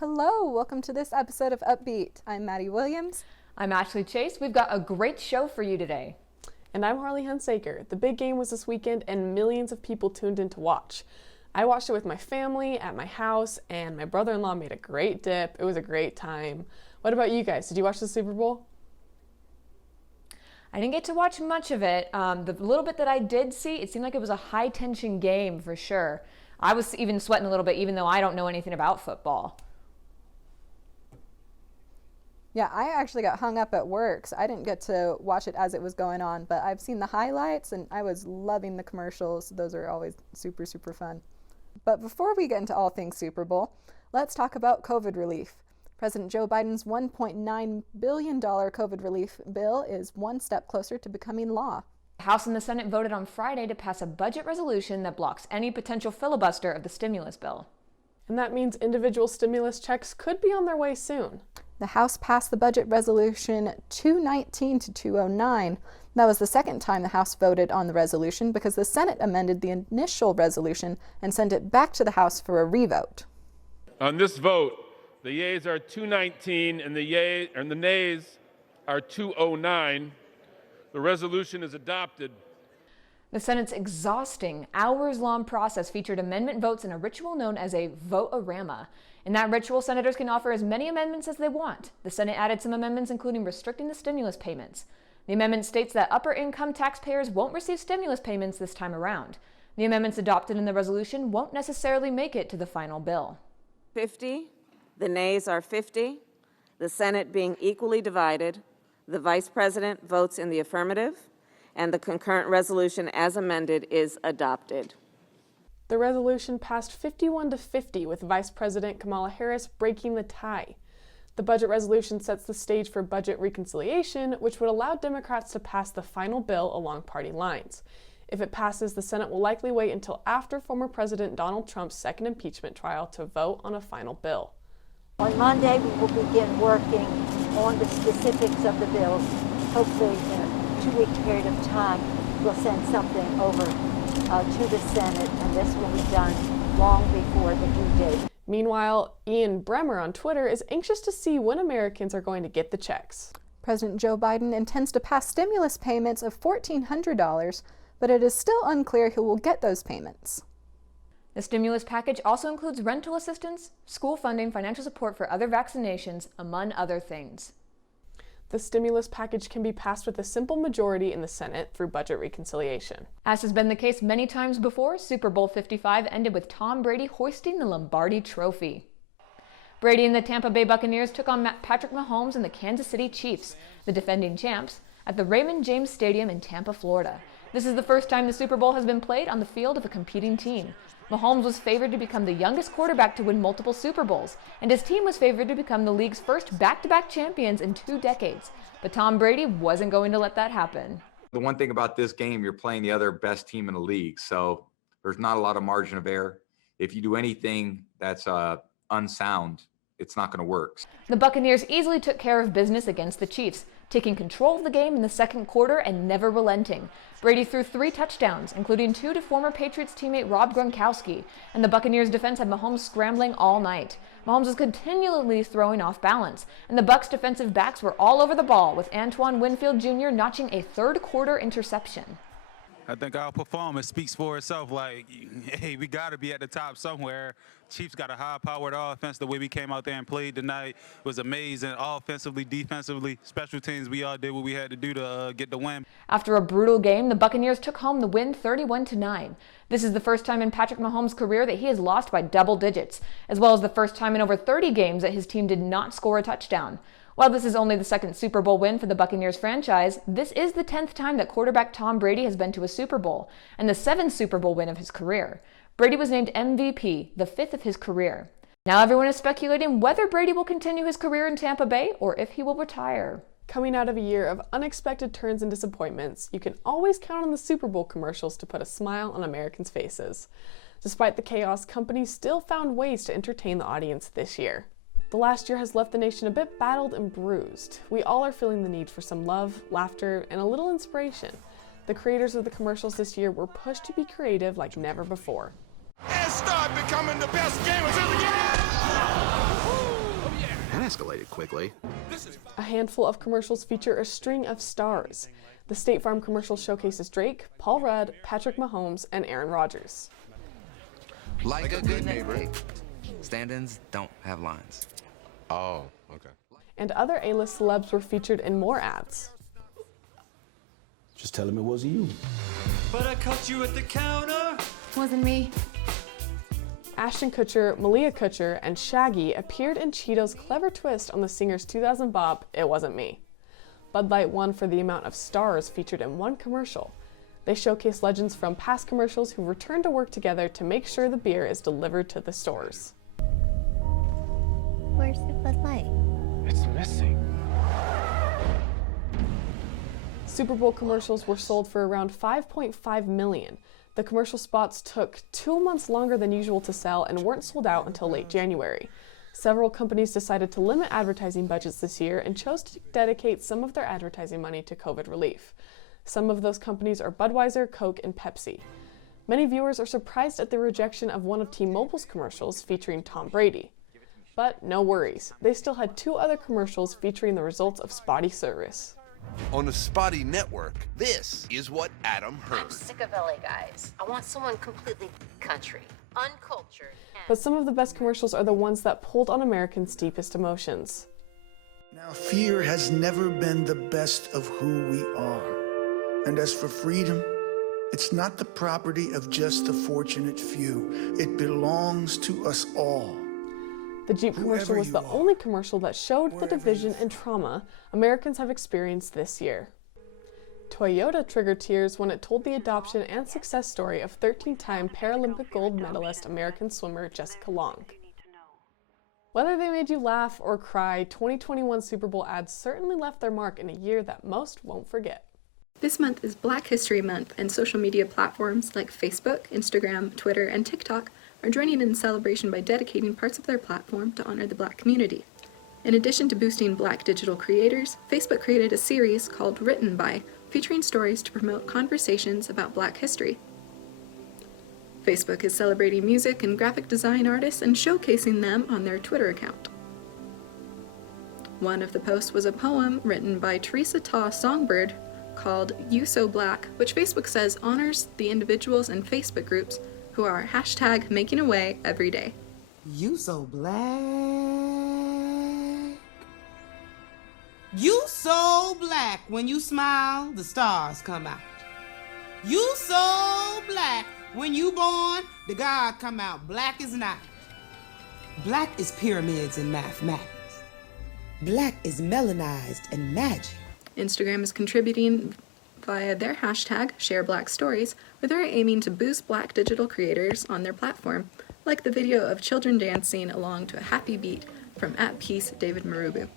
Hello, welcome to this episode of Upbeat. I'm Maddie Williams. I'm Ashley Chase. We've got a great show for you today. And I'm Harley Hunsaker. The big game was this weekend and millions of people tuned in to watch. I watched it with my family at my house and my brother-in-law made a great dip. It was a great time. What about you guys? Did you watch the Super Bowl? I didn't get to watch much of it. The little bit that I did see, it seemed like it was a high-tension game for sure. I was even sweating a little bit, even though I don't know anything about football. Yeah, I actually got hung up at work, so I didn't get to watch it as it was going on, but I've seen the highlights and I was loving the commercials. Those are always super, super fun. But before we get into all things Super Bowl, let's talk about COVID relief. President Joe Biden's $1.9 billion COVID relief bill is one step closer to becoming law. The House and the Senate voted on Friday to pass a budget resolution that blocks any potential filibuster of the stimulus bill. And that means individual stimulus checks could be on their way soon. The House passed the budget resolution 219 to 209. That was the second time the House voted on the resolution because the Senate amended the initial resolution and sent it back to the House for a revote. On this vote, the yeas are 219 and the nays are 209. The resolution is adopted. The Senate's exhausting, hours-long process featured amendment votes in a ritual known as a vote-a-rama. In that ritual, senators can offer as many amendments as they want. The Senate added some amendments, including restricting the stimulus payments. The amendment states that upper-income taxpayers won't receive stimulus payments this time around. The amendments adopted in the resolution won't necessarily make it to the final bill. 50, the nays are 50, the Senate being equally divided. The Vice President votes in the affirmative, and the concurrent resolution as amended is adopted. The resolution passed 51 to 50 with Vice President Kamala Harris breaking the tie. The budget resolution sets the stage for budget reconciliation, which would allow Democrats to pass the final bill along party lines. If it passes, the Senate will likely wait until after former President Donald Trump's second impeachment trial to vote on a final bill. On Monday, we will begin working on the specifics of the bills. Hopefully, in a 2-week period of time, we'll send something over to the Senate, and this will be done long before the due date. Meanwhile, Ian Bremer on Twitter is anxious to see when Americans are going to get the checks. President Joe Biden intends to pass stimulus payments of $1,400, but it is still unclear who will get those payments. The stimulus package also includes rental assistance, school funding, financial support for other vaccinations, among other things. The stimulus package can be passed with a simple majority in the Senate through budget reconciliation. As has been the case many times before, Super Bowl 55 ended with Tom Brady hoisting the Lombardi Trophy. Brady and the Tampa Bay Buccaneers took on Patrick Mahomes and the Kansas City Chiefs, the defending champs, at the Raymond James Stadium in Tampa, Florida. This is the first time the Super Bowl has been played on the field of a competing team. Mahomes was favored to become the youngest quarterback to win multiple Super Bowls, and his team was favored to become the league's first back-to-back champions in 2 decades. But Tom Brady wasn't going to let that happen. The one thing about this game, you're playing the other best team in the league, so there's not a lot of margin of error. If you do anything that's unsound, it's not going to work. The Buccaneers easily took care of business against the Chiefs, taking control of the game in the second quarter and never relenting. Brady threw 3 touchdowns, including 2 to former Patriots teammate Rob Gronkowski, and the Buccaneers defense had Mahomes scrambling all night. Mahomes was continually throwing off balance, and the Bucs defensive backs were all over the ball, with Antoine Winfield Jr. notching a third quarter interception. I think our performance speaks for itself. Like, hey, we got to be at the top somewhere. Chiefs got a high-powered offense. The way we came out there and played tonight was amazing. Offensively, defensively, special teams, we all did what we had to do to get the win. After a brutal game, the Buccaneers took home the win 31-9. This is the first time in Patrick Mahomes' career that he has lost by double digits, as well as the first time in over 30 games that his team did not score a touchdown. While this is only the second Super Bowl win for the Buccaneers franchise, this is the 10th time that quarterback Tom Brady has been to a Super Bowl, and the 7th Super Bowl win of his career. Brady was named MVP, the 5th of his career. Now everyone is speculating whether Brady will continue his career in Tampa Bay or if he will retire. Coming out of a year of unexpected turns and disappointments, you can always count on the Super Bowl commercials to put a smile on Americans' faces. Despite the chaos, companies still found ways to entertain the audience this year. The last year has left the nation a bit battled and bruised. We all are feeling the need for some love, laughter, and a little inspiration. The creators of the commercials this year were pushed to be creative like never before. And start becoming the best gamers in the game! That escalated quickly. A handful of commercials feature a string of stars. The State Farm commercial showcases Drake, Paul Rudd, Patrick Mahomes, and Aaron Rodgers. Like a good neighbor, stand-ins don't have lines. Oh, okay. And other A-list celebs were featured in more ads. Just tell him it wasn't you. But I caught you at the counter. Wasn't me. Ashton Kutcher, Malia Kutcher, and Shaggy appeared in Cheeto's clever twist on the singer's 2000 bop, It Wasn't Me. Bud Light won for the amount of stars featured in one commercial. They showcase legends from past commercials who returned to work together to make sure the beer is delivered to the stores. Where's the Bud Light? It's missing. Super Bowl commercials were sold for around $5.5 million. The commercial spots took 2 months longer than usual to sell and weren't sold out until late January. Several companies decided to limit advertising budgets this year and chose to dedicate some of their advertising money to COVID relief. Some of those companies are Budweiser, Coke, and Pepsi. Many viewers are surprised at the rejection of one of T-Mobile's commercials featuring Tom Brady. But no worries, they still had 2 other commercials featuring the results of spotty service. On the spotty network, this is what Adam heard. I'm sick of LA guys. I want someone completely country, uncultured. But some of the best commercials are the ones that pulled on Americans' deepest emotions. Now, fear has never been the best of who we are. And as for freedom, it's not the property of just the fortunate few. It belongs to us all. The Jeep commercial was the only commercial that showed the division and trauma Americans have experienced this year. Toyota triggered tears when it told the adoption and success story of 13-time Paralympic gold medalist American swimmer Jessica Long. Whether they made you laugh or cry, 2021 Super Bowl ads certainly left their mark in a year that most won't forget. This month is Black History Month, and social media platforms like Facebook, Instagram, Twitter, and TikTok are joining in the celebration by dedicating parts of their platform to honor the Black community. In addition to boosting Black digital creators, Facebook created a series called Written By, featuring stories to promote conversations about Black history. Facebook is celebrating music and graphic design artists and showcasing them on their Twitter account. One of the posts was a poem written by Teresa Ta Songbird called You So Black, which Facebook says honors the individuals and Facebook groups who are #making a way every day. You so black. You so black. When you smile, the stars come out. You so black. When you born, the God come out. Black is night. Black is pyramids and mathematics. Black is melanized and magic. Instagram is contributing via their #ShareBlackStories, where they're aiming to boost Black digital creators on their platform, like the video of children dancing along to a happy beat from @Peace David Marubu.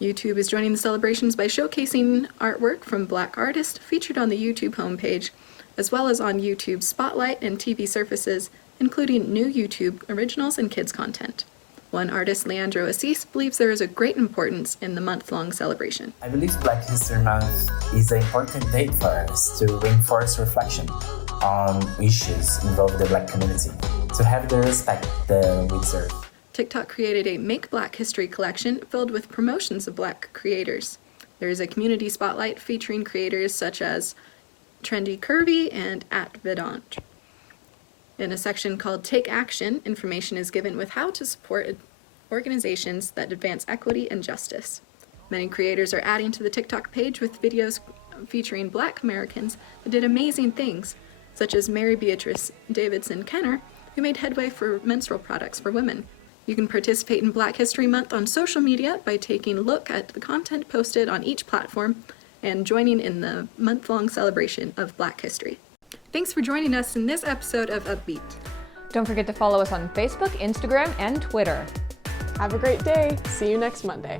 YouTube is joining the celebrations by showcasing artwork from Black artists featured on the YouTube homepage, as well as on YouTube Spotlight and TV surfaces, including new YouTube originals and kids content. One artist, Leandro Assis, believes there is a great importance in the month-long celebration. I believe Black History Month is an important date for us to reinforce reflection on issues involving the Black community, to have the respect that we deserve. TikTok created a Make Black History collection filled with promotions of Black creators. There is a community spotlight featuring creators such as Trendy Curvy and @Vidant. In a section called Take Action, information is given with how to support organizations that advance equity and justice. Many creators are adding to the TikTok page with videos featuring Black Americans that did amazing things, such as Mary Beatrice Davidson Kenner, who made headway for menstrual products for women. You can participate in Black History Month on social media by taking a look at the content posted on each platform and joining in the month-long celebration of Black history. Thanks for joining us in this episode of Upbeat. Don't forget to follow us on Facebook, Instagram, and Twitter. Have a great day. See you next Monday.